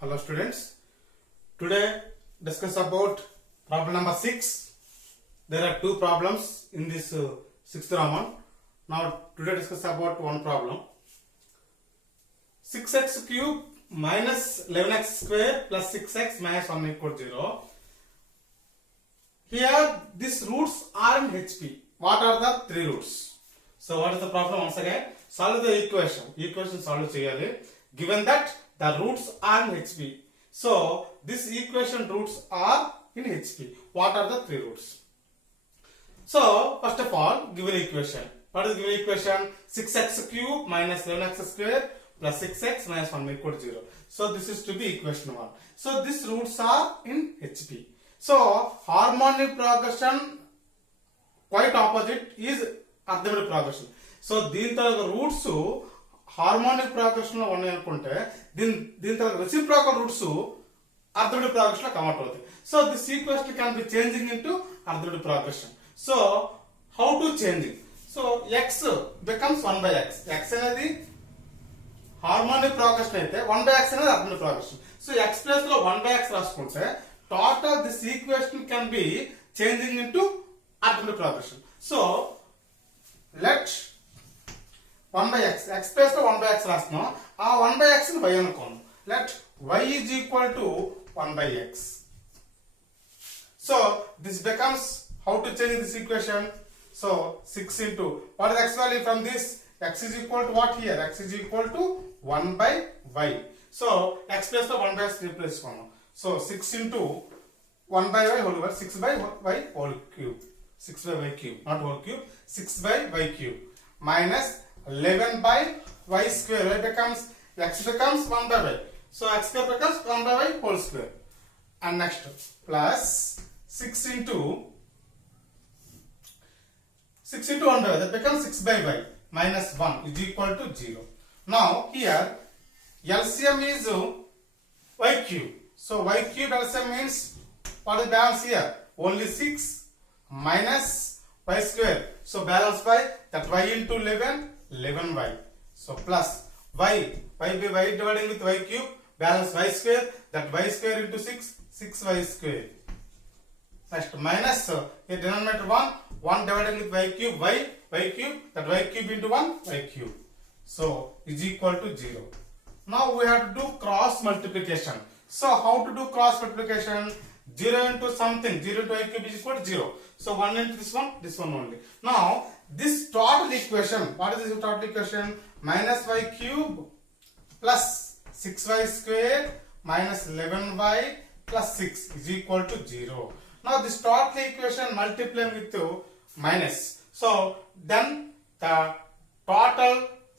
Hello students. Today discuss about problem number 6. There are two problems in this sixth Roman. Now today discuss about one problem. 6x cube minus 11x square plus 6x minus 1 equal to 0. Here these roots are in HP. What are the three roots? So what is the problem? Once again, solve the equation. Equation solve cheyali. Given that the roots are in HP. So this equation roots are in HP. What are the three roots? So first of all, given equation. What is given equation? 6x cube minus 11x square plus 6x minus 1 equal to 0. So this is to be equation 1. So these roots are in HP. So harmonic progression quite opposite is arithmetic progression. So దీని తర్వాత roots harmonic progression లో ఉన్నాయి అనుకుంటే దీని తర్వాత reciprocal roots arithmetic progression లో convert అవుతాయి. So this equation can be changing into arithmetic progression. So how to changing? So X becomes 1/x. X అనేది హార్మోనిక్ ప్రోగ్రెషన్ అయితే 1/x అనేది arithmetic progression. So X place లో 1/x రాసుకుంటే total this equation can be changing into arithmetic progression. So let 1/x, x place లో 1/x రాస్తున్నాం. ఆ 1/x ని y అనుకోండి. Let y is equal to 1/x. So this becomes, how to change this equation? So 6 into, what is x value from this? X is equal to what here? X is equal to 1/y. So x place లో 1/x replace చేసుకున్నాం. So 6 into 1/y whole over 6/y whole cube. 6/y cube, not whole cube. 6/y cube minus 11/y square. Y becomes, x becomes 1/y. So x square becomes 1/y whole square. And next plus 6 into 1/y, that becomes 6/y minus 1 is equal to 0. Now here LCM is y cube. So y cube LCM means, what is balance here? Only 6 minus y square. So balance by that y into 11y. So plus y dividing with y cube, balance y square, that y square into 6y square. Next minus here denominator 1 dividing with y cube, y cube, that y cube into 1 y cube. So is equal to 0. Now we have to do cross multiplication. So how to do cross multiplication? 0 into something, 0 into y cube is equal to 0. So 1 into this one only. Now this total equation, what is this total equation? Minus y cube plus 6y square minus 11y plus 6 is equal to 0. Now this total equation multiplying with minus. So then the total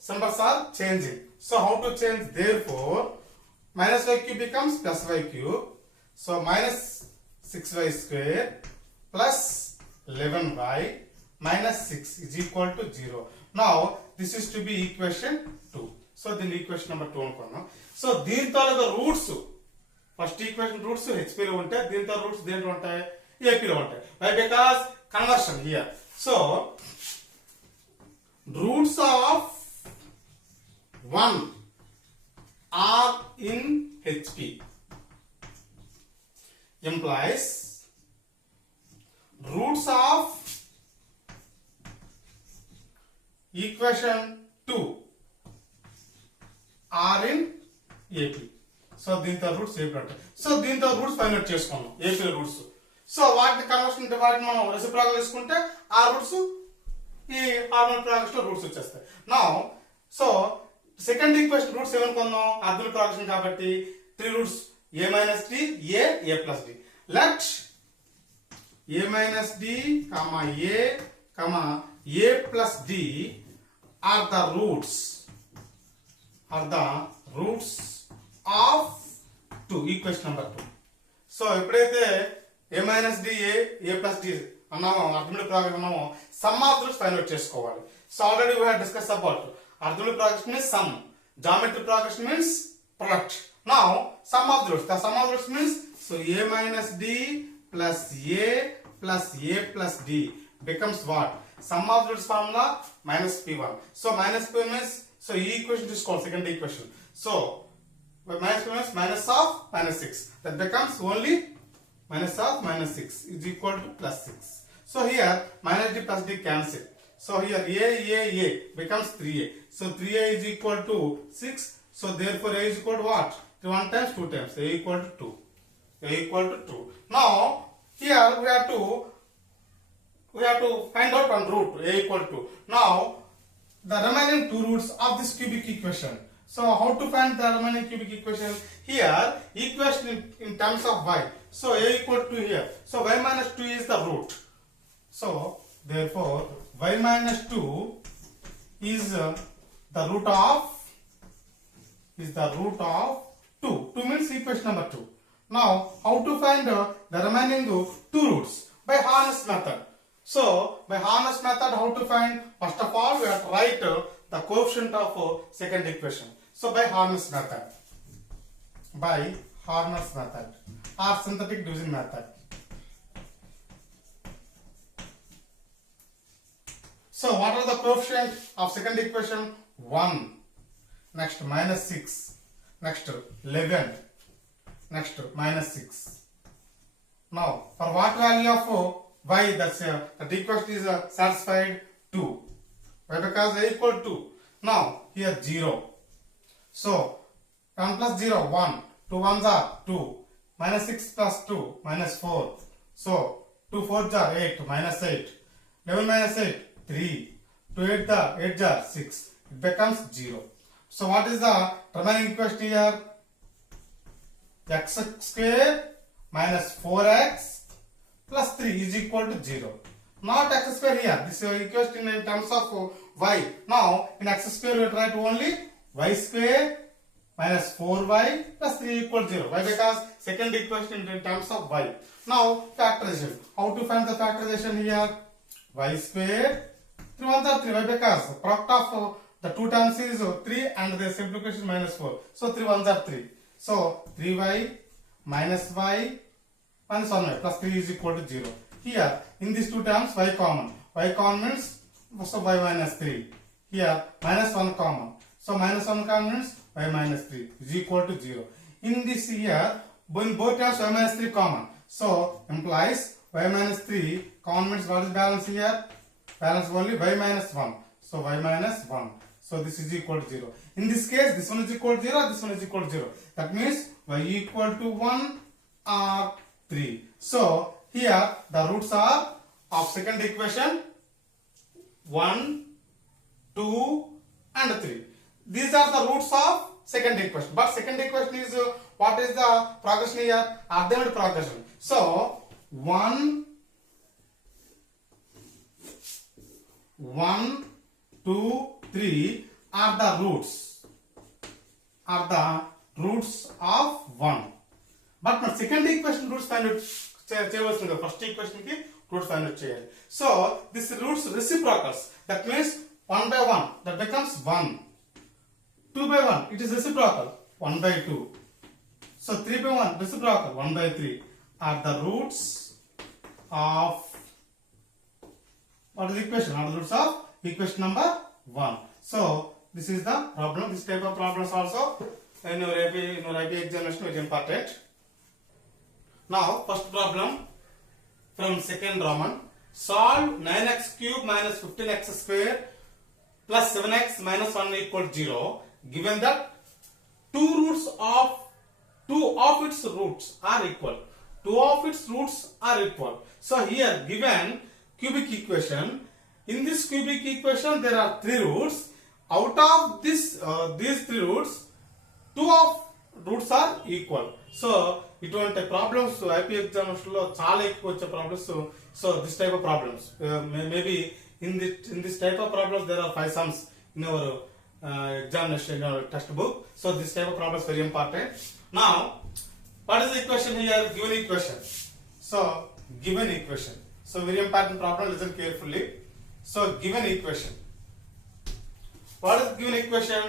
symbols are changing. So how to change? Therefore minus y cube becomes plus y cube. So minus 6y square plus 11y minus 6 is equal to 0. Now this is to be equation 2. So then equation number 2 అనుకున్నాం. So దీంతో roots first equation roots HP లో ఉంటాయి, దీంతో roots దేంట్లో ఉంటాయి? AP లో ఉంటాయి. Why? Because conversion here. So roots of 1 are in HP implies roots of equation 2 are in AP. So దీంతో రూట్స్ AP ఉంటాయి. సో దీంతో రూట్స్ ఫైండ్ అవుట్ చేసుకున్నాం, AP లో రూట్స్. సో వాటిని కన్వర్షన్ వాటిని మనం రెసిప్రోకల్ తీసుకుంటే ఆ రూట్స్ ఈ హార్మోనిక్ ప్రోగ్రెషన్ లో రూట్స్ వచ్చేస్తాయి. Now so second equation roots ఏమనుకున్నాం? అర్థమెటిక్ ప్రోగ్రెషన్ కాబట్టి 3 roots a minus d, a plus d. Let a minus d, a plus d are the roots of 2, equation number 2. So ఎప్పుడైతే a minus d, a plus d అన్నామో, అర్థమెటిక్ ప్రోగ్రెషన్ అన్నామో, sum of roots find out చేసుకోవాలి. So already we have discussed about arithmetic progression is sum, geometric progression means product. Now sum of the roots, the sum of the roots means, so a minus d plus a plus d becomes what? Sum of the roots formula minus p1. So minus p means, so e equation is called second equation. So minus p means minus of minus 6. That becomes only minus of minus 6 is equal to plus 6. So here minus d plus d cancel. So here a becomes 3a. So 3a is equal to 6. So therefore a is equal to what? 1 times 2 times. A equal to 2. A equal to 2. Now here we have to find out one root. A equal to. Now the remaining two roots of this cubic equation. So how to find the remaining cubic equation? Here equation in terms of y. So a equal to here. So y minus 2 is the root. So therefore y minus 2 is the root of 2. 2 means equation number 2. Now how to find the remaining two roots? By harness method. So by harness method, how to find? First of all, we have to write the coefficient of second equation. So by harness method. By harness method or synthetic division method. So what are the coefficient of second equation? 1. Next minus 6. Next 11. Next minus 6. Now for what value of y, that's the equation is satisfied? 2. Why? Because a equal to. Now here 0. So 1 plus 0 1. 2 ones are 2. Minus 6 plus 2 minus 4. So 2 4s are 8 minus 8. 11 minus 8 3. 2 8 are 6. It becomes 0. So what is the remaining equation here? X square minus 4x plus 3 is equal to 0. Not x square here. This is equation in terms of y. Now in x square we write only y square minus 4y plus 3 equal to 0. Why? Because second equation in terms of y. Now factorization. How to find the factorization here? Y square 3 ones are 3. Why? Because product of the two terms is 3 and the simplification minus 4. So 3 ones are 3. So 3y minus y minus 1y plus 3 is equal to 0. Here in these two terms y common. Y common means so y minus 3. Here minus 1 common. So minus 1 common means y minus 3 is equal to 0. In this here, in both terms y minus 3 common. So implies y minus 3 common means what is balance here? Balance only y minus 1. So y minus 1. So this is equal to 0. In this case, this one is equal to 0, this one is equal to 0. That means y equal to 1 or 3. So here the roots are of second equation 1, 2 and 3. These are the roots of second equation. But second equation is what is the progression here? Arithmetic progression. So 1, 2, 3 are the roots. Of 1. But my second equation roots find out చేయవలసిన first equation కి roots find out చేయాలి. So this roots reciprocals. That means 1 by 1 that becomes 1. 2 by 1 it is reciprocal 1 by 2. So 3 by 1 reciprocal 1 by 3 are the roots of what is the equation? Are the roots of equation number 1. So this is the problem. This type of problems also in your IP examination is important. Now first problem from second Roman. Solve 9x cube minus 15x square plus 7x minus 1 equal to 0. Given that two of its roots are equal. So here given cubic equation. In this cubic equation there are three roots. Out of these three roots, two of roots are equal. So ఇటువంటి problems IP exams లో చాలా ఎక్కువ వచ్చే problems. So this type of problems maybe in this type of problems there are 5 sums in our examination textbook. So this type of problem is very important. Now what is the equation here? Given equation. So given equation. So very important problem, listen carefully. So given equation. What is given equation?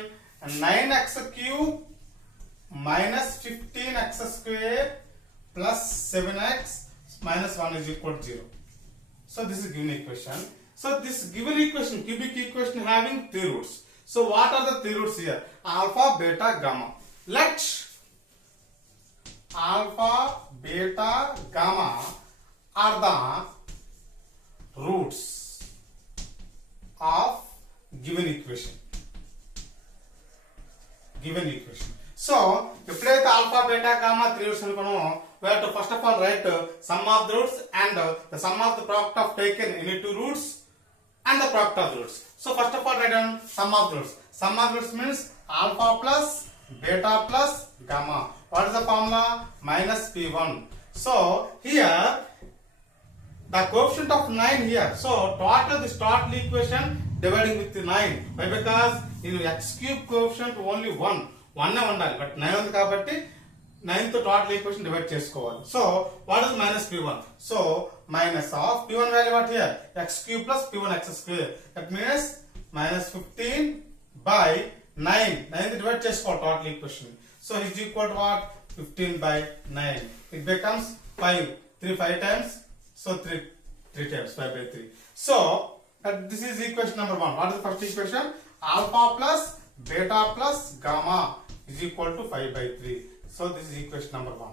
9x cube minus 15x square plus 7x minus 1 is equal to 0. So this is given equation. So this given equation, cubic equation having three roots. So what are the three roots here? Alpha, beta, gamma. Let alpha, beta, gamma are the roots of given equation. So, ఎప్పుడైతే alpha, beta, gamma three roots అనుకున్నామో, we have to first of all write sum of the roots and the sum of the product of taken any two roots and the product of the roots. So, first of all write down sum of the roots. Sum of the roots means alpha plus beta plus gamma. What is the formula? Minus P1. So, here the coefficient of 9 here. So, this total equation dividing with 9. Why? Because in x cube coefficient only 1. 1 ఉండాలి, but 9 ఉంది కాబట్టి 9 తో total equation divide చేసుకోవాలి. So, what is minus P1? So, minus of P1 value what here? X cube plus P1 x square. That means minus 15 by 9. 9 తో divide చేసుకోవాలి total equation. So, is equal to what? 15 by 9. It becomes 5. 3 5 times. So 3 times 5 by 3. So this is equation number 1. What is the first equation? Alpha plus beta plus gamma is equal to 5 by 3. So this is equation number 1.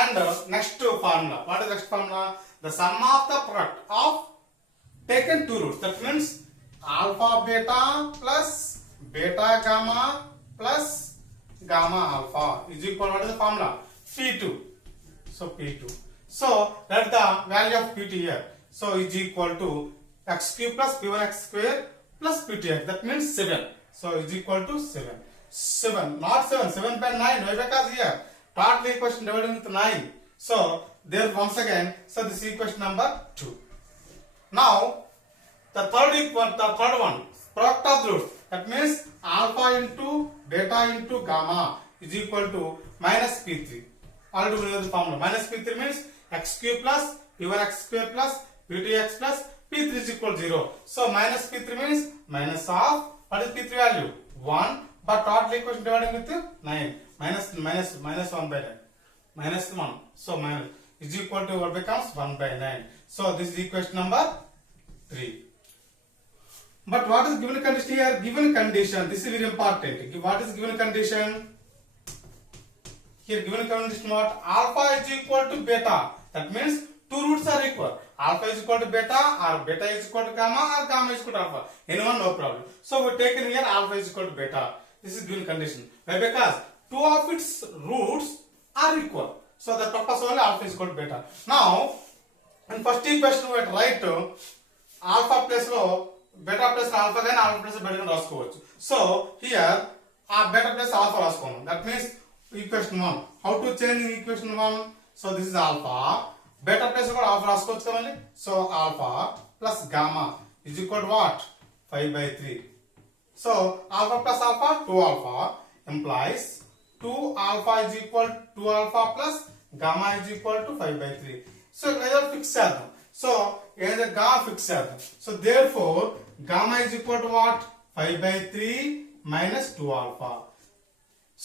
And next formula. What is the next formula? The sum of the product of taken two roots. That means alpha beta plus beta gamma plus gamma alpha is equal to what is the formula? P2. So P2. So that's the value of P2 here. So is equal to x cube plus P1 x square plus P2x. That means 7. So is equal to 7. 7, not 7. 7 by 9. Why? Because here total equation divided with 9. So there once again. So this is equation number 2. Now the third one, product of the roots. That means alpha into beta into gamma is equal to minus P3. Already we know the formula. Minus P3 means x cube plus P1 x square plus P2x plus P3 is equal to 0. So minus P3 means minus of, what is P3 value? 1, but total equation dividing with 9. Minus 1 by 9. Minus 1. So minus is equal to what becomes 1 by 9. So this is equation number 3. But what is given condition here? Given condition. This is very important. What is given condition? Here given condition what? Alpha is equal to beta. That means two roots are equal. Alpha is equal to beta, or beta is equal to gamma, or gamma is equal to alpha. Anyone, no problem. So we taken here alpha is equal to beta. This is given condition. Why? Because two of its roots are equal. So the purpose only alpha is equal to beta. Now in first equation we write alpha plus beta plus alpha, then alpha plus beta రాసుకోవచ్చు. So here beta plus alpha రాసుకోవాలి. That means equation 1. How to change in equation 1? So this is alpha. Beta plus కూడా alpha రాసుకోవచ్చు కదండి. So alpha plus gamma is equal to what? 5 by 3. So alpha plus alpha 2 alpha implies 2 alpha is equal to 2 alpha plus gamma is equal to 5 by 3. So either fix చేద్దాం. So either gamma fix చేద్దాం. So therefore gamma is equal to what? 5 by 3 minus 2 alpha.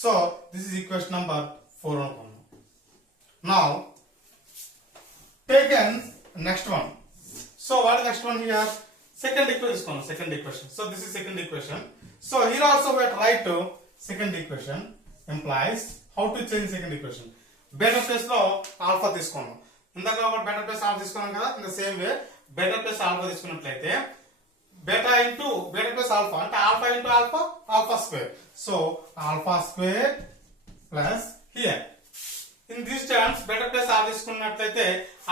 So this is equation number 4. Now taken next one. So what is next one here? Second equation. So this is second equation. So here also we have to write second equation implies how to change second equation. Beta place లో alpha తీసుకున్నాం. ఇందాక ఒక beta place alpha తీసుకున్నాం కదా. In the same way beta place alpha తీసుకున్నట్లయితే beta plus alpha అంటే alpha into alpha square. So alpha square plus here. In these terms beta plus alpha తీసుకున్నట్లయితే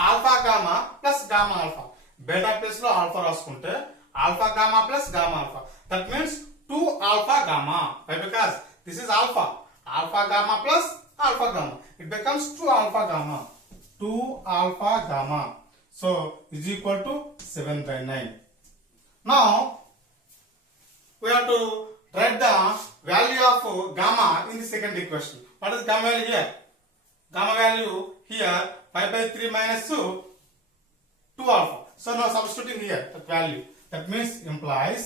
alpha gamma plus gamma alpha. Beta plus లో alpha రాసుకుంటే alpha gamma plus gamma alpha. That means 2 alpha gamma. Why? Because this is alpha gamma plus alpha gamma. It becomes 2 alpha gamma. 2 alpha gamma. So is equal to 7 by 9. Now we have to write the value of gamma in the second equation. What is gamma value here? Gamma value here 5 by 3 minus 2 alpha. So now substituting here that value. That means implies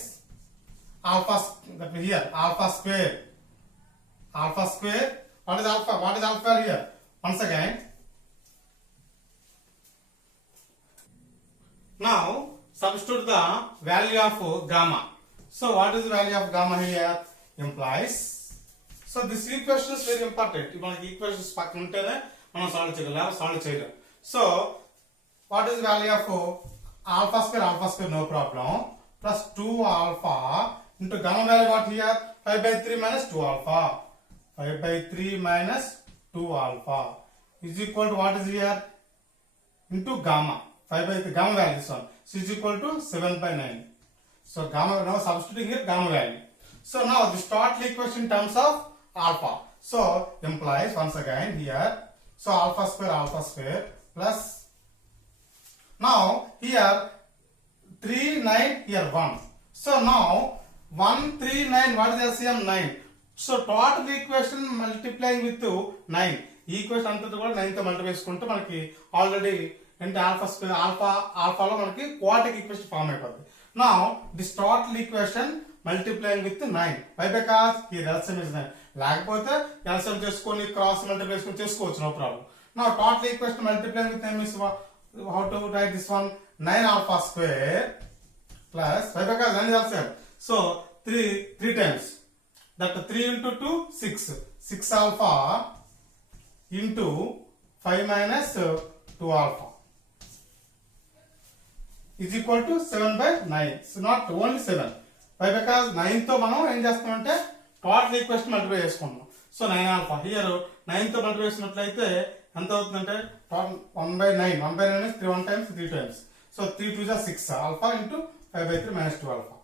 alpha. That means here alpha square. What is alpha? What is alpha here? Once again. Now substitute the value of gamma. So what is the value of gamma here? Implies. So this equation is very important. మనకి equations పక్కన ఉంటేనే మనం solve చేయగలం, solve చేయలేం. So what is value of alpha square no problem plus 2 alpha into gamma value what here 5 by 3 minus 2 alpha 5 by 3 minus 2 alpha is equal to what is here into gamma 5 by 3 gamma value this one so is equal to 7 by 9. So gamma now substituting here gamma value. So now this total equation in terms of alpha. So implies once again here so alpha square plus now here 3 9 here 1. So now 1 3 9 what is LCM 9. So total equation multiplying with 9. Equation అంతా కూడా 9 తో multiply చేసుకుంటే మనకి already అంటే alpha లో మనకి quadratic equation form అయిపోతుంది. Now this total equation multiplying with 9. Why? Because here LCM is 9. లేకపోతే LCM చేసుకొని క్రాస్ మల్టిప్లై చేసుకోవచ్చు, no problem. Now total equation multiplying with 9 means how to write this one 9 alpha square plus 5 because 9 is LCM. So 3 times that 3 into 2 6 alpha into 5 minus 2 alpha is equal to 7 by 9. So not only 7. Why? Because 9 తో మనం ఏం చేస్తామంటే total equation multiply చేసుకుంటాం. So 9 alpha here 9 తో multiply చేసినట్లయితే ఎంత అవుతుందంటే 1 by 9 is 3 1 times 3 times. So 3 2 is 6 alpha into 5 by 3 minus 2 alpha.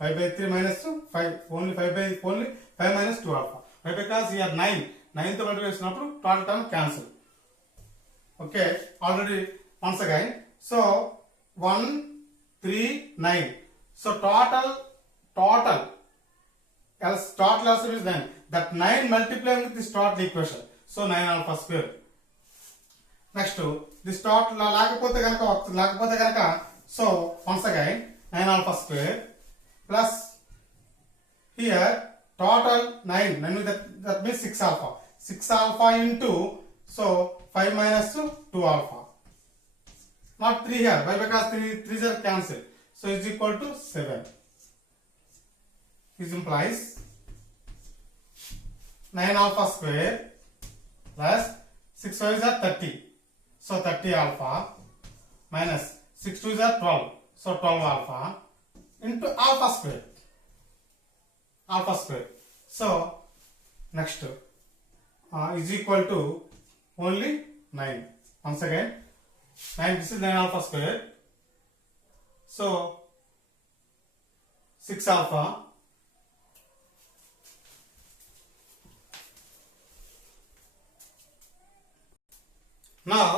5 by 3 minus 2 5 only 5 minus 2 alpha. Why? Because here 9 తో మల్టిప్లై చేసినప్పుడు total term cancel. Okay, already once again. So 1 3 9. So total also is 9. That 9 multiplying with this total equation. So 9 alpha square. Next this total లేకపోతే గనక so once again 9 alpha square plus here total 9 that means 6 alpha into so 5 minus 2 alpha not 3 here. Why? Because 3 are cancelled. So is equal to 7. This implies 9 alpha square plus 6 5 is 30. So 30 alpha minus 6 2 is 12. So 12 alpha into alpha square. So next is equal to only 9. Once again 9 this is 9 alpha square. So 6 alpha now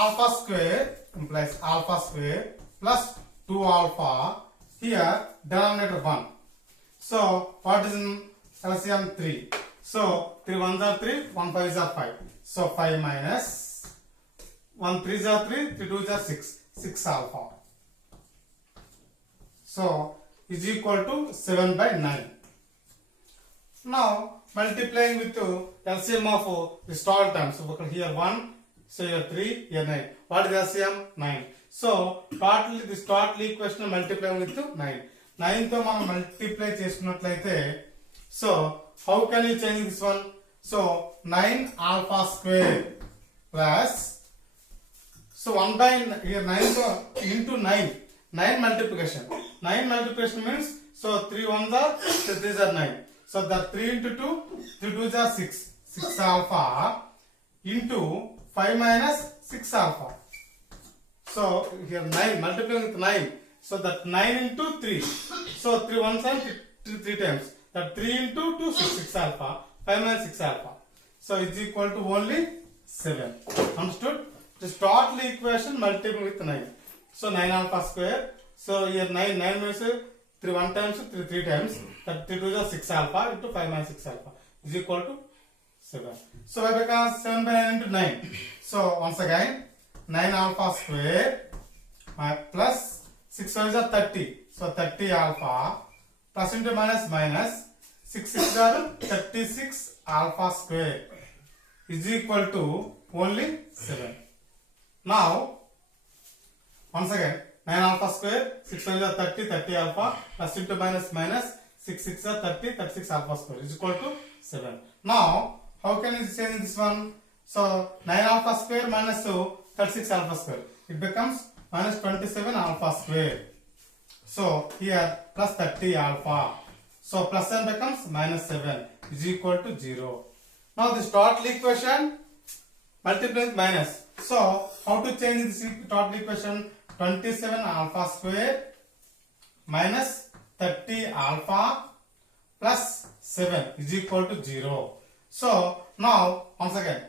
alpha square implies alpha square plus 2 alpha here denominator 1. So what is in LCM 3. So 3 1s are 3 1 5 is 5. So 5 minus 1 3s are 3 3 2s are 6 alpha. So is equal to 7 by 9. Now multiplying with LCM of this total terms. So here 1, so here 3, here 9. What is LCM? 9. So totally this total equation multiplying with 9. 9 తో మనం multiply చేసుకున్నట్లయితే so how can you change this one? So 9 alpha square plus so 1 by here 9 so into 9 multiplication. 9 multiplication means so 3 1s are 3 3s are 9. So that 3 into 2 3 2s are 6 alpha into 5 minus 6 alpha. So here 9 multiplying with 9. So that 9 into 3. So 3 1s are 3 times. That 3 into 2 6 alpha. 5 minus 6 alpha. So it's equal to only 7. Understood? This total equation multiplying with 9. So 9 alpha square. So here 9 means 3 1 times 3 times. That 3 2 is 6 alpha into 5 minus 6 alpha is equal to 7. So why? Because 7 by 9 into 9. So once again 9 alpha square plus 6 5 is 30. So 30 alpha plus into minus 6 6 are 36 alpha square is equal to only 7. Now once again 9 alpha square 6 5 is 30 alpha plus into minus 6 6 are 30 36 alpha square is equal to 7. Now, how can you change this one? So, 9 alpha square minus 36 alpha square. It becomes minus 27 alpha square. So, here plus 30 alpha. So, plus 7 becomes minus 7 is equal to 0. Now, this total equation multiply with minus. So, how to change this total equation? 27 alpha square minus 30 alpha plus 7 is equal to 0. So, now, once again,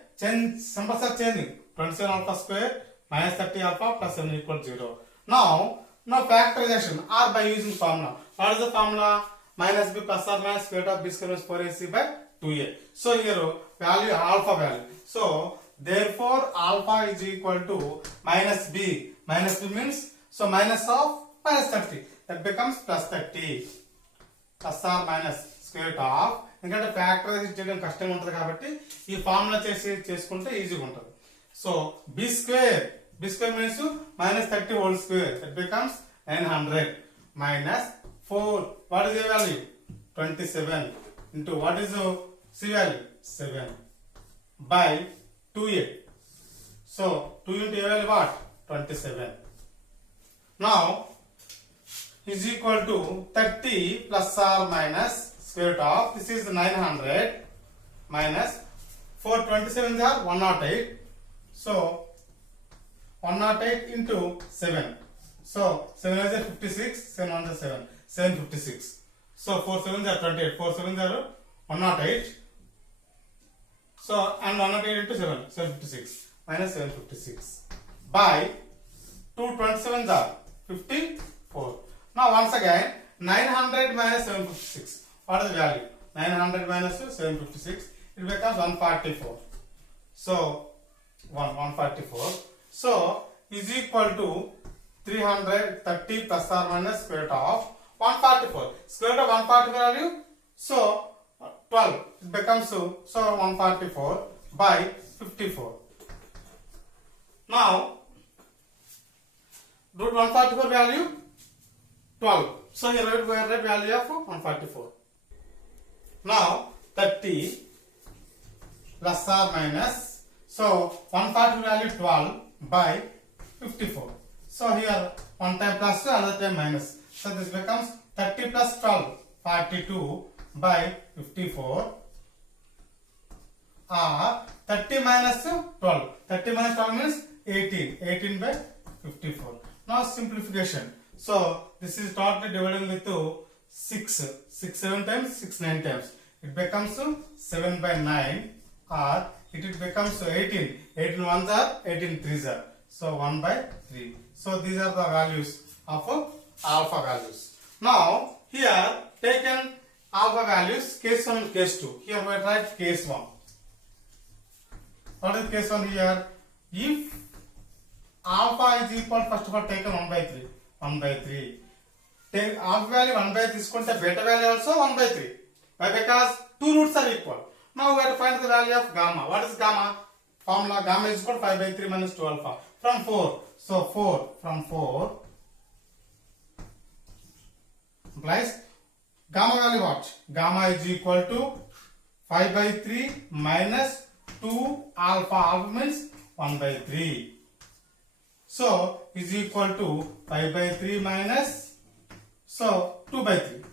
numbers are changing. 27 alpha square minus 30 alpha plus 7 equal to 0. Now factorization or by using formula. What is the formula? Minus b plus or minus square root of b square minus 4ac by 2a. So, here value alpha value. So, therefore, alpha is equal to minus b. Minus b means, so minus of minus 30. That becomes plus 30. Plus or minus square root of. ఎందుకంటే factorise చేయడం కష్టం ఉంటుంది కాబట్టి ఈ formula చేసుకుంటే ఈజీగా ఉంటుంది. So b square means minus 30 whole square. That becomes 900 minus 4. What is the value? 27 into what is the c value? 7 by 2a. So 2 into a value what? 27. Now is equal to 30 plus or minus square root of, this is 900 minus 427 are 108. So 108 into 7. So 7 is 56, 7 1 is 7, 756. So 4 7s are 28, 4 7s are 108. So and 108 into 7, 756 minus 756 by 2 27s are 54. Now once again 900 minus 756. What is the value? 900 minus 756. It becomes 144. So 144. So is equal to 330 plus or minus square root of 144. Square root of 144 value. So 12. It becomes so 144 by 54. Now root 144 value 12. So here we have the value of 144. Now 30 plus or minus, so 140 value 12 by 54. So here one time plus another time minus. So this becomes 30 plus 12 42 by 54 or 30 minus 12. 30 minus 12 means 18 by 54. Now simplification. So this is totally divided with 6 7 times, 6 9 times. It becomes 7 by 9 or it becomes 18. 18 ones are 18 threes are. So 1 by 3. So these are the values of alpha values. Now here taken alpha values case 1 and case 2. Here we write case 1. What is case 1 here? If alpha is equal, first of all taken 1 by 3. 1 by 3. Take alpha value 1 by 3 square, beta value also 1 by 3. Why? Because two roots are equal. Now we have to find the value of gamma. What is gamma? Formula gamma is equal to 5 by 3 minus 2 alpha. From 4. So 4 from 4 implies gamma value what? Gamma is equal to 5 by 3 minus 2 alpha. Alpha means 1 by 3. So is equal to 5 by 3 minus, so 2 by 3.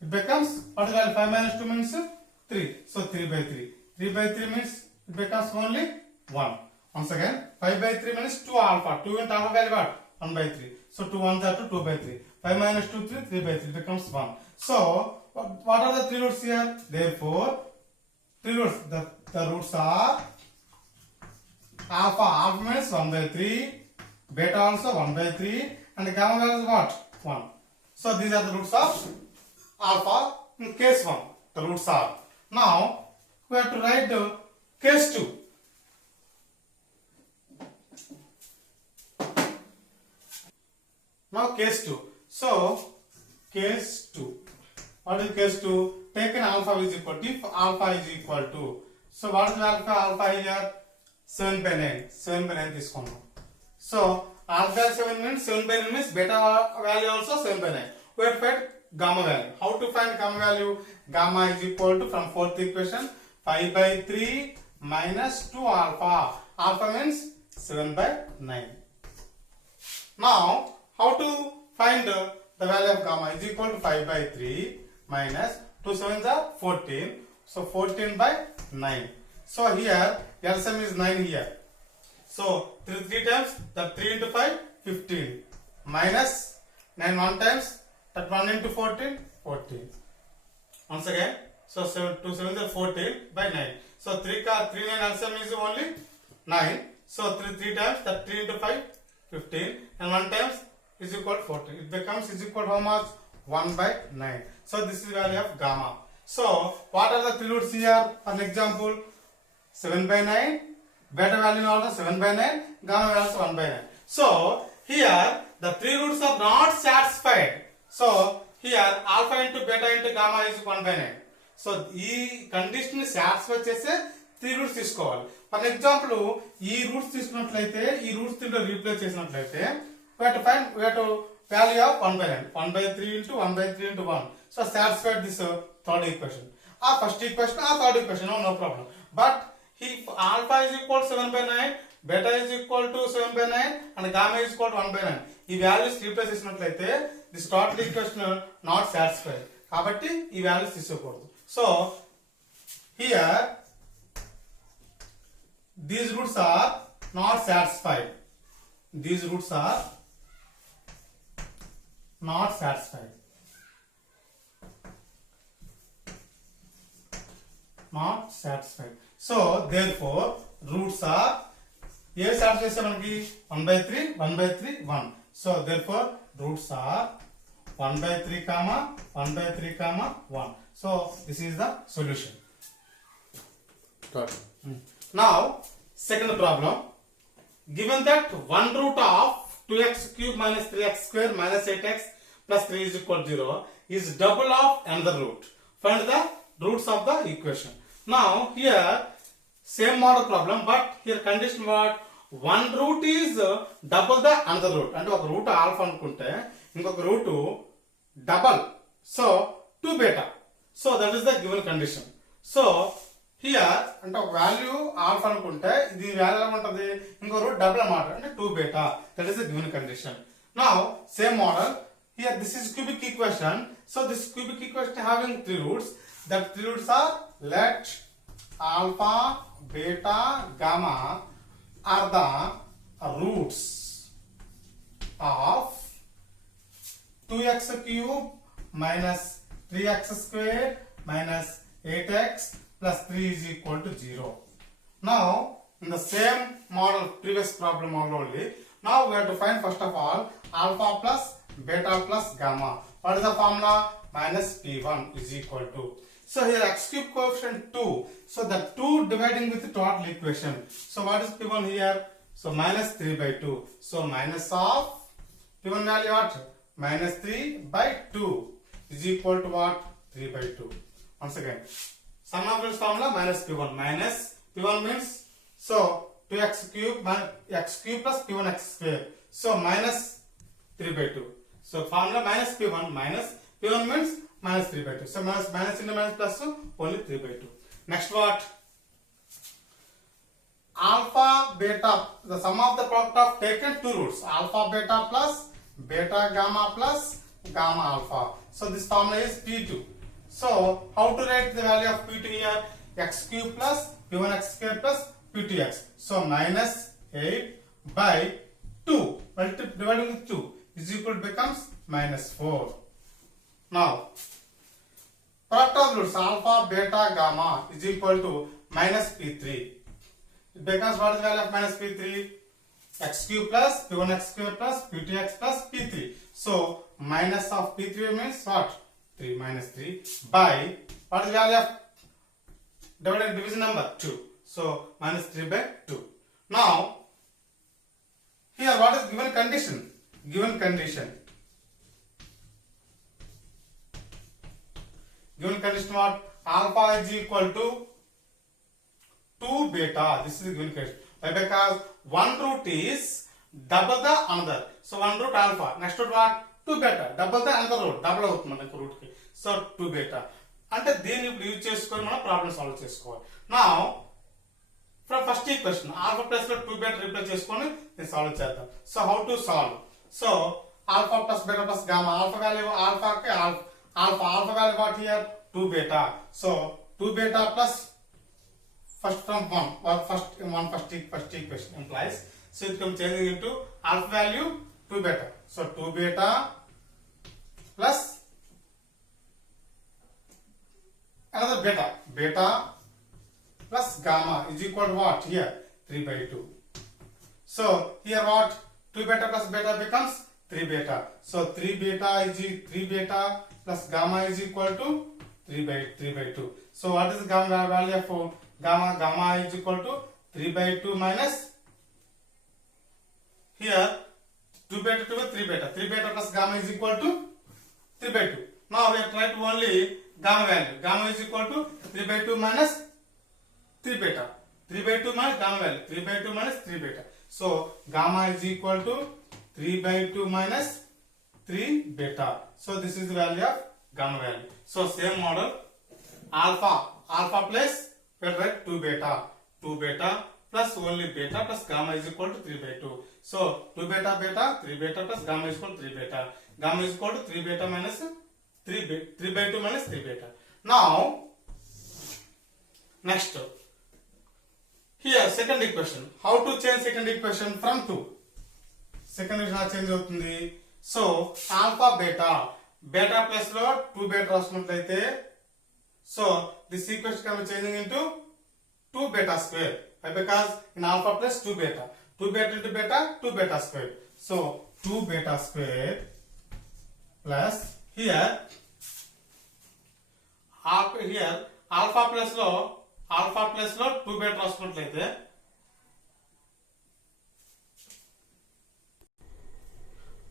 It becomes, what is value? 5 minus 2 means 3. So 3 by 3. 3 by 3 means it becomes only 1. Once again, 5 by 3 means 2 alpha. 2 into alpha value what? 1 by 3. So 2 1s are 2 by 3. 5 minus 2 3, 3 by 3 becomes 1. So what are the 3 roots here? Therefore 3 roots. The roots are alpha. Alpha means 1 by 3. Beta also 1 by 3. And gamma value is what? 1. So these are the roots of alpha in case 1. The roots are. Now we have to write the case 2. Now case 2. So case 2. What is case 2? Taken alpha is equal to, if alpha is equal to, so what is alpha? Alpha here 7 by 9. 7 by 9 తీసుకున్నాం. So alpha 7 means 7 by 9 means beta value also 7 by 9. We have to find gamma value. How to find gamma value? Gamma is equal to, from fourth equation, 5 by 3 minus 2 alpha. Alpha means 7 by 9. Now, how to find the value of gamma is equal to 5 by 3 minus 2 sevens are 14. So 14 by 9. So here LCM is 9 here. So 3 times, that 3 into 5, 15. Minus 9 1 times, that 1 into 14, 14. Once again, so 2 sevens are 14 by 9. So 3 9 LCM is only 9. So 3 times, that 3 into 5, 15. And 1 times is equal to 14. It becomes is equal to how much? 1 by 9. So this is the value of gamma. So what are the three roots here? For example, 7 by 9, beta value also 7 by 9, gamma value also 1 by 9. So here the three roots are not satisfied. So here alpha into beta into gamma is 1 by 9. So ఈ condition ని satisfy చేసే three roots తీసుకోవాలి. For example ఈ roots తీసుకున్నట్లయితే ఈ roots దీంట్లో replace చేసినట్లయితే we have to find value of 1 by 9. 1 by 3 into 1 by 3 into 1. So satisfied this third equation. Or first equation or third equation, no problem. But if alpha is equal to 7 by 9, beta is equal to 7 by 9 and gamma is equal to 1 by 9. ఈ values replace చేసినట్లయితే this total equation not satisfied. కాబట్టి ఈ values తీసుకోకూడదు. So here these roots are not satisfied. These roots are not satisfied. Not satisfied. So therefore roots are A satisfy చేస్తే మనకి 1 by 3 1 by 3 1. So therefore roots are 1 by 3 comma 1 by 3 comma 1. So this is the solution. Now second problem, given that 1 root of 2x cube minus 3x square minus 8x plus 3 is equal to 0 is double of another root. Find the roots of the equation. Now here same model problem, but here condition what? One root is double the another root. అంటే ఒక route alpha అనుకుంటే ఇంకొక root double, so 2 beta. So that is the given condition. So here అంటే ఒక value alpha అనుకుంటే ఇది value ఎలా ఉంటుంది? ఇంకో రూట్ డబుల్ అన్నమాట, అంటే 2 beta. That is the given condition. Now same model here, this is cubic equation. So this cubic equation having three roots. The three roots are let alpha, beta, gamma are the roots of 2x cube minus 3x square minus 8x plus 3 is equal to 0. Now in the same model, previous problem only, now we have to find first of all alpha plus beta plus gamma. What is the formula? Minus p1 is equal to, so here x cube coefficient 2, so the 2 dividing with the total equation. So what is p1 here? So minus 3 by 2. So minus of p1 value what? Minus 3 by 2 is equal to what? 3 by 2. Once again, sum of this formula minus p1. Minus p1 means, so 2x cube x cube plus p1 x square. So minus 3 by 2. So formula minus p1 means minus 3 by 2. So minus into minus plus, so only 3 by 2. Next what? Alpha beta, the sum of the product of taken two roots, alpha beta plus beta gamma plus gamma alpha. So this formula is p2. So how to write the value of p2 here? X cube plus p1 x square plus p2x. So minus 8 by 2 divided with 2 is equal to becomes minus 4. Now product of roots alpha, beta, gamma is equal to minus p3. It becomes what is the value of minus p3? X cube plus p1 x square plus p2x plus p3. So minus of p3 means what? 3 minus 3 by what is the value of divided division number? 2. So minus 3 by 2. Now here what is given condition? Given condition what? Alpha is equal to 2 beta. This is the given condition. Why? Because one root is double the another. So one root alpha. Next root what? 2 beta. Double the another root. Double అవుతుంది మనకు root కి. So 2 beta. అంటే దీన్ని ఇప్పుడు use చేసుకొని మనం problem solve చేసుకోవాలి. Now from first equation alpha plus లో 2 beta రిప్లేస్ చేసుకొని నేను సాల్వ్ చేద్దాం. So how to solve? So alpha plus beta plus gamma. Alpha value alpha కి alpha value what here? 2 beta. So 2 beta plus first from 1 first equation implies. So it comes changing into alpha value 2 beta. So 2 beta plus another beta plus gamma is equal to what here? 3 by 2. So here what? 2 beta plus beta becomes 3 beta. So 3 beta plus gamma is equal to 3 by 2. So what is the gamma value of gamma? Gamma is equal to 3 by 2 minus here 2 beta to 3 beta. 3 beta plus gamma is equal to 3 by 2. Now we have tried to only gamma value. Gamma is equal to 3 by 2 minus 3 beta. 3 by 2 minus gamma value. 3 by 2 minus 3 beta. So gamma is equal to 3 by 2 minus 3 beta. So this is the value of gamma value. So same model. Alpha plus we have write 2 beta plus only beta plus gamma is equal to 3 by 2. So 2 beta 3 beta plus gamma is equal to 3 beta. Gamma is equal to 3 beta minus 3 by 2 minus 3 beta. Now next here second equation. How to change second equation from 2? Second equation change అవుతుంది. So alpha beta plus లో 2 beta రాసుకున్నట్లయితే so this equation can be changing into 2 beta square. Why? Because in alpha plus 2 beta. 2 beta into beta, 2 beta square. So 2 beta square plus here alpha plus లో 2 beta రాసుకున్నట్లయితే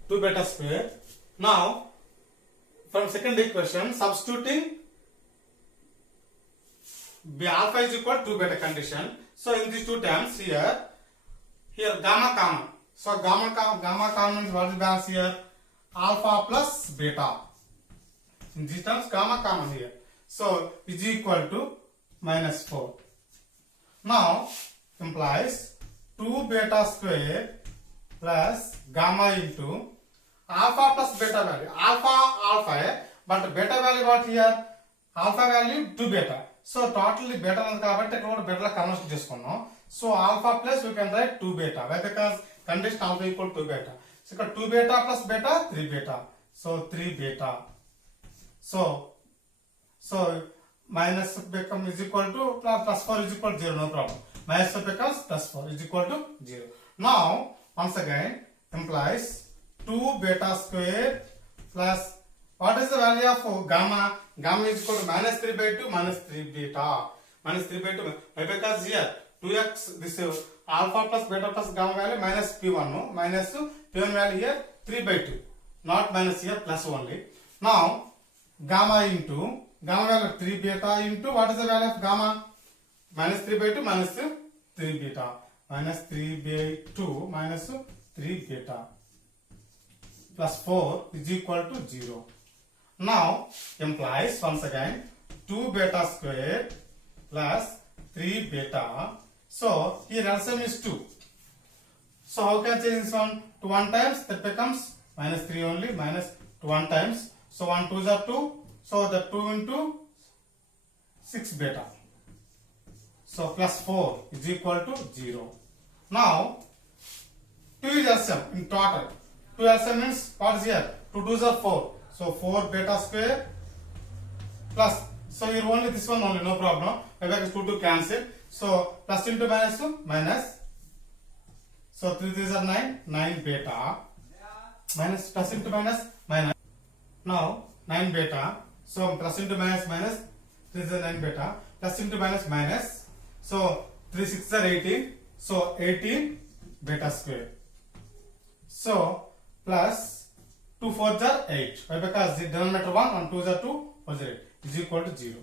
two beta square. Now from second equation substituting alpha is equal to 2 beta condition. So in these two terms here gamma common. So gamma common is what is balance here? Alpha plus beta. In these terms gamma common here. So is equal to minus 4. Now implies 2 beta square plus gamma into alpha plus beta value. Alpha but beta value what here? Alpha value 2 beta. So totally beta ఉంది కాబట్టి ఇక్కడ కూడా beta లా convert చేసుకున్నాం. So alpha plus we can write 2 beta. Why? Because condition alpha equal to 2 beta. So ఇక్కడ 2 beta plus beta 3 beta. So 3 beta. So minus become is equal to plus 4 is equal to 0, no problem. Minus 4 becomes plus 4 is equal to 0. Now once again implies 2 beta square plus what is the value of gamma? Gamma is equal to minus 3 by 2 minus 3 beta. Minus 3 by 2. Why? Because here 2x this alpha plus beta plus gamma value minus p1. No? Minus p1 value here 3 by 2. Not minus here plus only. Now gamma into gamma value 3 beta into what is the value of gamma? Minus 3 by 2 minus 3 beta. Minus 3 by 2 minus 3 beta. Plus 4 is equal to 0. Now implies once again 2 beta square plus 3 beta. So here LCM is 2. So how can I change this one to 1 times? That becomes minus 3 only minus 1 times. So 1 2s are 2. So the 2 into 6 beta. So plus 4 is equal to 0. Now 2 is LCM in total. 2 LCM means what is here? 2 2s are 4. So 4 beta square plus. So here only this one only, no problem. Because 2 to cancel. So plus into minus 2 minus. So 3 3s are 9 beta minus plus into minus. Now 9 beta. So plus into minus 3 is 9 beta plus into minus. So 3 6 are 18. So 18 beta square. So plus 2 4s are 8. Why? Because the denominator 1 and 2s are 2 4s are 8 is equal to 0.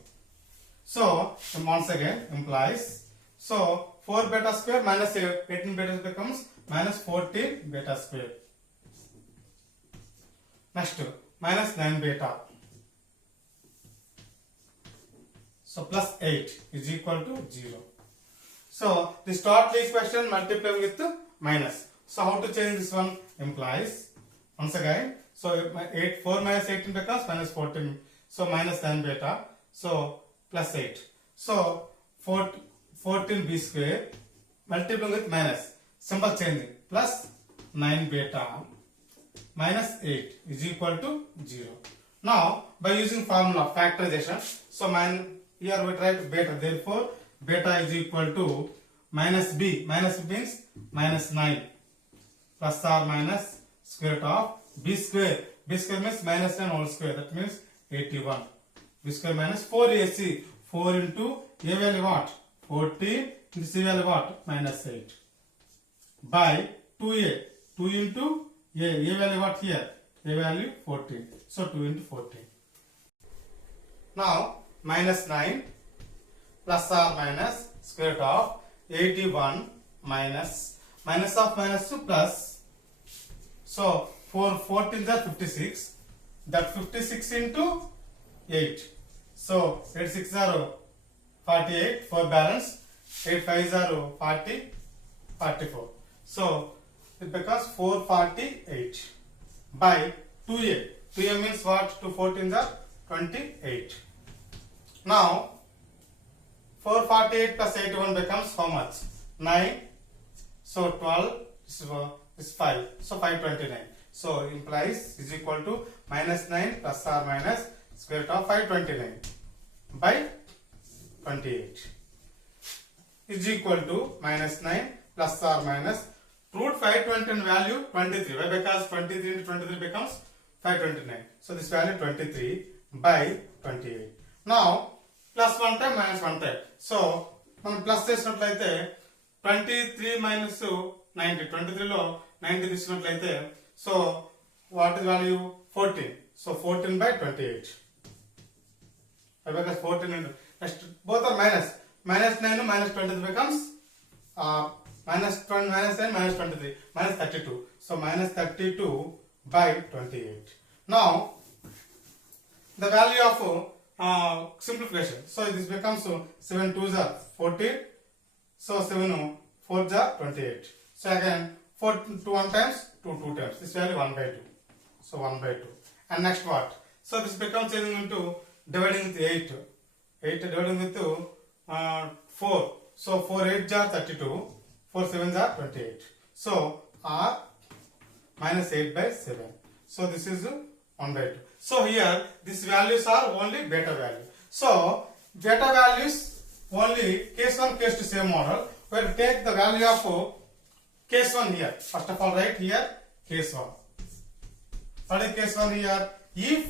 So once again implies so 4 beta square minus 18 beta becomes minus 14 beta square. Next, minus 9 beta. So plus 8 is equal to 0. So this total equation multiplying with minus. So how to change this one? Implies once again. So 4 minus 18 becomes minus 14. So minus 9 beta. So plus 8. So 14 b square multiplying with minus. Symbol changing. Plus 9 beta minus 8 is equal to 0. Now by using formula factorization. So here we write beta. Therefore beta is equal to minus b. Minus means minus 9 plus or minus square root of b square. B square means minus 9 whole square. That means 81. B square minus 4ac. 4 into a value what? 14 into c value what? Minus 8. By 2a. 2 into a value what here? A value 14. So 2 into 14. Now minus 9 plus or minus square root of 81 minus of minus to plus. So 14 are 56. That 56 into 8. So 8 6 are 48. 4 balance. 8 5 are 40. 44. So it becomes 448 by 2a. 2a means what? 2 14 are 28. Now 448 plus 81 becomes how much? 9. So 12 is 5. So 529. So implies is equal to minus 9 plus or minus square root of 529 by 28 is equal to minus 9 plus or minus root 529 value 23. Why? Because 23 into 23 becomes 529. So this value 23 by 28. Now plus 1 time minus 1 time. So మనం plus చేసినట్లయితే 23 minus 90. 23 లో 90 తీసుకున్నట్లయితే so what is value 14. So 14 by 28. Because 14 into next both are minus. Minus 9 minus 23 becomes minus 20 minus 9 minus 23 minus 32. So minus 32 by 28. Now the value of simplification. So this becomes 7 2s are 14. So 7 4s are 28. So again 4 2 1 times 2 2 times. This value 1 by 2. So 1 by 2. And next what? So this becomes changing into dividing with 8. 8 dividing with 4. So 4 8s are 32. 4 7s are 28. So R minus 8 by 7. So this is 1 by 2. So here these values are only beta value. So beta values only case 1 case 2 same model. We will take the value of case 1 here. First of all write here case 1. What is case 1 here? If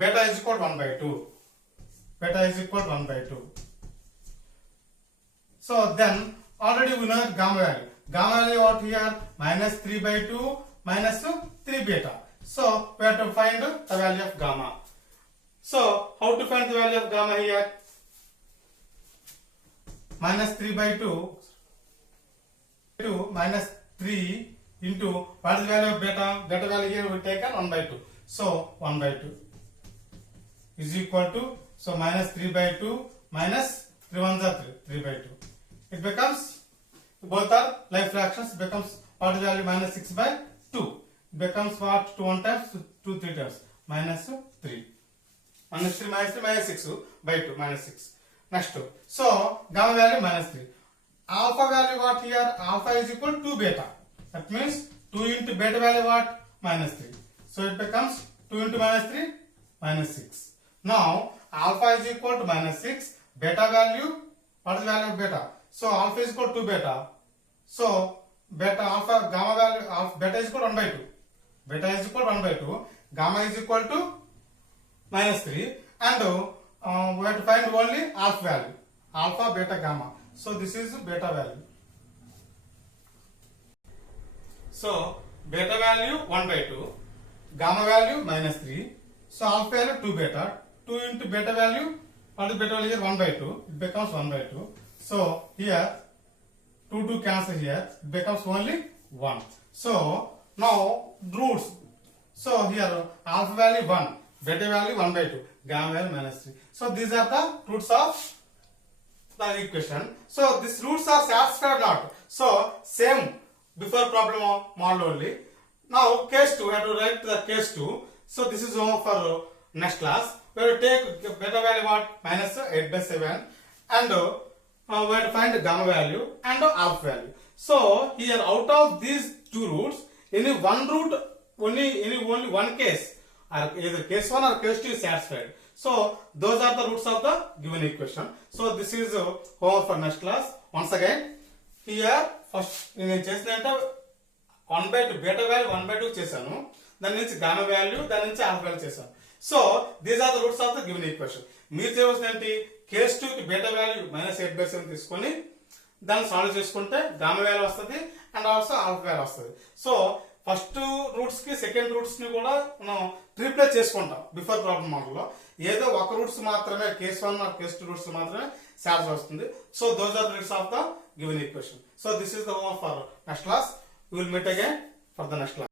beta is equal to 1 by 2. Beta is equal to 1 by 2. So then already we know gamma value. Gamma value what here? Minus 3 by 2 minus 3 beta. So we have to find the value of gamma. So how to find the value of gamma here? Minus 3 by 2 minus 3 into what is the value of beta? Beta value here we taken 1 by 2. So 1 by 2 is equal to, so minus 3 by 2 minus 3 1s are 3 by 2. It becomes, both are like fractions, it becomes what is the value? Minus 6 by 2. It becomes what? 2 1 times, 2 3 times. Minus 3. Minus 3 minus 6 by 2 minus 6. Next. So gamma value minus 3. Alpha value what here? Alpha is equal to 2 beta. That means 2 into beta value what? Minus 3. So it becomes 2 into minus 3 minus 6. Now alpha is equal to minus 6. Beta value, what is the value of beta? So alpha is equal to 2 beta. So beta alpha gamma value of beta is equal to 1 by 2. Beta is equal to 1 by 2. Gamma is equal to minus 3. And we have to find only alpha value. Alpha, beta, gamma. So this is beta value. So beta value 1 by 2. Gamma value minus 3. So alpha value 2 beta. 2 into beta value, what is beta value here? 1 by 2. It becomes 1 by 2. So here 2 cancel here. It becomes only 1. So Now roots. So here alpha value 1, beta value 1 by 2, gamma value minus 3. So these are the roots of the equation. So these roots are satisfied or not. So same before problem model only. Now case 2, we have to write the case 2. So this is all for next class. We have to take beta value what? Minus 8 by 7 and we have to find the gamma value and alpha value. So here out of these two roots, any one root, only one case, or either case 1 or case 2 is satisfied. So those are the roots of the given equation. So this is homework for next class. Once again, here first నేను చేసినంటే 1 by 2 beta value 1 by 2 చేశాను, దాని నుంచి gamma value, దాని నుంచి alpha value చేశాను. So these are the roots of the given equation. మీరు చేయవలసిన ఏంటి, కేస్ 2 కి బీటా వాల్యూ -8 by 7 తీసుకొని దాన్ని సాల్వ్ చేసుకుంటే గామా వాల్యూ వస్తుంది అండ్ ఆల్సో ఆల్ఫా వాల్యూ వస్తుంది. సో ఫస్ట్ రూట్స్ కి సెకండ్ రూట్స్ ని కూడా మనం రీప్లేస్ చేసుకుంటాం బిఫోర్ ప్రాబ్లం మోడల్ లో. ఏదో ఒక రూట్స్ మాత్రమే కేస్ 1 ఆర్ కేస్ 2 రూట్స్ మాత్రమే సాల్వ్ వస్తుంది. So those are roots of the given equation. So this is the homework for next class. We will meet again for the next class.